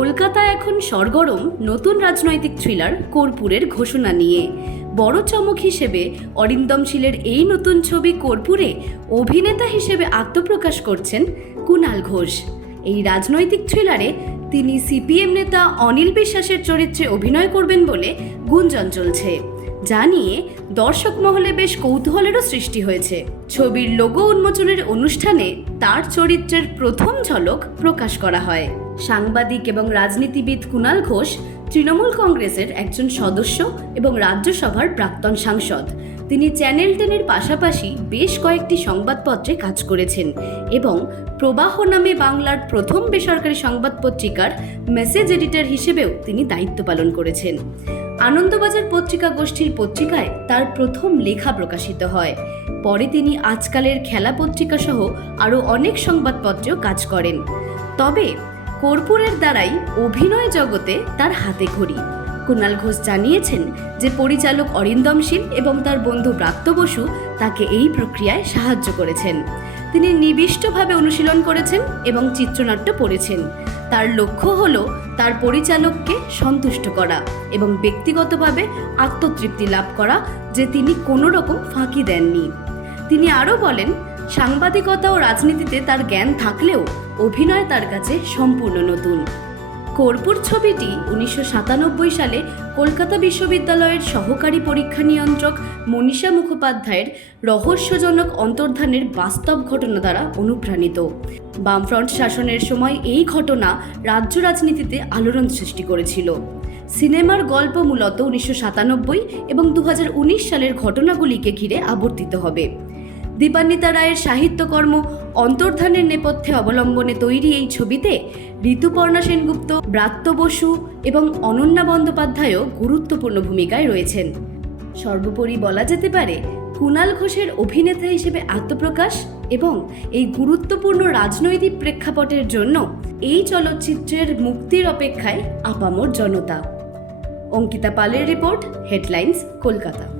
কলকাতা এখন সরগরম নতুন রাজনৈতিক থ্রিলার কর্পূরের ঘোষণা নিয়ে। বড় চমক হিসেবে অরিন্দম শীলের এই নতুন ছবি কর্পূরে অভিনেতা হিসেবে আত্মপ্রকাশ করছেন কুণাল ঘোষ। এই রাজনৈতিক থ্রিলারে তিনি সিপিএম নেতা অনিল বিশ্বাসের চরিত্রে অভিনয় করবেন বলে গুঞ্জন চলছে। যা নিয়ে দর্শক মহলে বেশ কৌতূহলেরও সৃষ্টি হয়েছে। ছবির লোগো উন্মোচনের অনুষ্ঠানে তার চরিত্রের প্রথম ঝলক প্রকাশ করা হয়। সাংবাদিক এবং রাজনীতিবিদ কুণাল ঘোষ তৃণমূল কংগ্রেসের একজন সদস্য এবং রাজ্যসভার প্রাক্তন সাংসদ। তিনি চ্যানেল টেনের পাশাপাশি বেশ কয়েকটি সংবাদপত্রে কাজ করেছেন এবং প্রবাহ নামে বাংলার প্রথম বেসরকারি সংবাদ পত্রিকার মেসেজ এডিটর হিসেবেও তিনি দায়িত্ব পালন করেছেন। আনন্দবাজার পত্রিকা গোষ্ঠীর পত্রিকায় তার প্রথম লেখা প্রকাশিত হয়। পরে তিনি আজকালের খেলা পত্রিকা সহ আরও অনেক সংবাদপত্রেও কাজ করেন। তবে কর্পূরের দ্বারাই অভিনয় জগতে তার হাতে ঘড়ি কুণাল ঘোষ জানিয়েছেন যে পরিচালক অরিন্দম শীল এবং তার বন্ধু ব্রাত্য বসু তাকে এই প্রক্রিয়ায় সাহায্য করেছেন। তিনি নিবিষ্টভাবে অনুশীলন করেছেন এবং চিত্রনাট্য পড়েছেন। তার লক্ষ্য হল তার পরিচালককে সন্তুষ্ট করা এবং ব্যক্তিগতভাবে আত্মতৃপ্তি লাভ করা যে তিনি কোনো রকম ফাঁকি দেননি। তিনি আরও বলেন, সাংবাদিকতা ও রাজনীতিতে তার জ্ঞান থাকলেও অভিনয় তার কাছে সম্পূর্ণ নতুন। কর্পূর ছবিটি উনিশশো সাতানব্বই সালে কলকাতা বিশ্ববিদ্যালয়ের সহকারী পরীক্ষা নিয়ন্ত্রক মনীষা মুখোপাধ্যায়ের রহস্যজনক অন্তর্ধানের বাস্তব ঘটনা দ্বারা অনুপ্রাণিত। বামফ্রন্ট শাসনের সময় এই ঘটনা রাজ্য রাজনীতিতে আলোড়ন সৃষ্টি করেছিল। সিনেমার গল্প মূলত উনিশশো সাতানব্বই এবং দু হাজার উনিশ সালের ঘটনাগুলিকে ঘিরে আবর্তিত হবে। দীপান্বিতা রায়ের সাহিত্যকর্ম অন্তর্ধানের নেপথ্যে অবলম্বনে তৈরি এই ছবিতে ঋতুপর্ণা সেনগুপ্ত, ব্রাত্য বসু এবং অনন্যা বন্দ্যোপাধ্যায়ও গুরুত্বপূর্ণ ভূমিকায় রয়েছেন। সর্বোপরি বলা যেতে পারে কুণাল ঘোষের অভিনেতা হিসেবে আত্মপ্রকাশ এবং এই গুরুত্বপূর্ণ রাজনৈতিক প্রেক্ষাপটের জন্য এই চলচ্চিত্রের মুক্তির অপেক্ষায় আপামর জনতা। অঙ্কিতা পালের রিপোর্ট, হেডলাইন্স, কলকাতা।